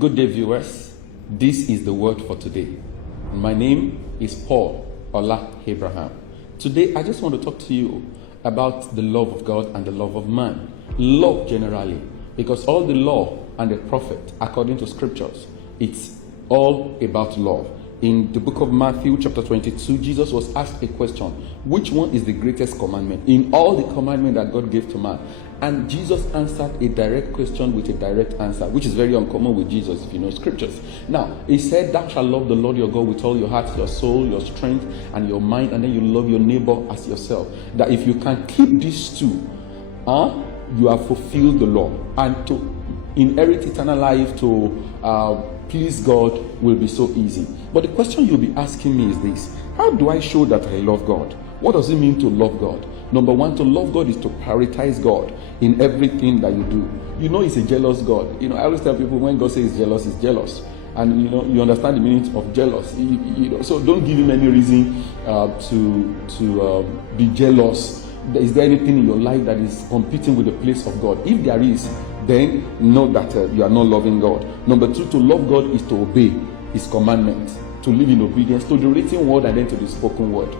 Good day, viewers. This is the word for today. My name is Paul Ola Abraham. Today, I just want to talk to you about the love of God and the love of man. Love generally, because all the law and the prophet, according to scriptures, it's all about love. In the book of Matthew chapter 22, Jesus was asked a question: which one is the greatest commandment in all the commandments that God gave to man? And Jesus answered a direct question with a direct answer, which is very uncommon with Jesus if you know scriptures. Now, he said, thou shalt love the Lord your God with all your heart, your soul, your strength, and your mind, and then you love your neighbor as yourself. That if you can keep these two, you have fulfilled the law. And to inherit eternal life, to please God, will be so easy. But the question you'll be asking me is this: how do I show that I love God? What does it mean to love God? Number one, to love God is to prioritize God in everything that you do. You know, He's a jealous God. I always tell people, when God says He's jealous. And you understand the meaning of jealous. So don't give Him any reason to be jealous. Is there anything in your life that is competing with the place of God? If there is, then know that you are not loving God. Number two, to love God is to obey His commandments, to live in obedience to the written word and then to the spoken word.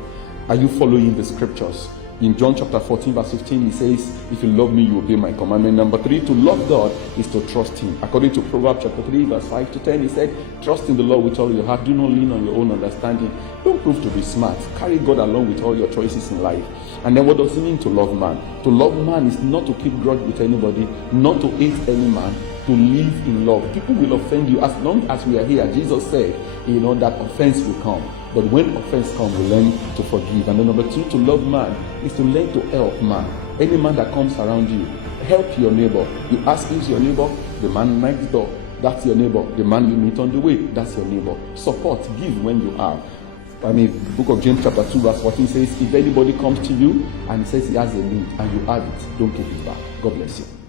Are you following the scriptures? In John chapter 14 verse 15, he says, if you love me, you obey my commandment. Number three, to love God is to trust Him. According to Proverbs chapter 3 verse 5 to 10, he said, trust in the Lord with all your heart. Do not lean on your own understanding. Don't prove to be smart. Carry God along with all your choices in life. And then what does it mean to love man? To love man is not to keep grudge with anybody, not to hate any man, to live in love. People will offend you. As long as we are here, Jesus said, that offense will come. But when offense comes, we learn to forgive. And then number two, to love man is to learn to help man. Any man that comes around you, help your neighbor. You ask, who's your neighbor? The man next door. That's your neighbor. The man you meet on the way, that's your neighbor. Support, give when you have. The book of James chapter 2 verse 14 says, if anybody comes to you and says he has a need and you have it, don't give it back. God bless you.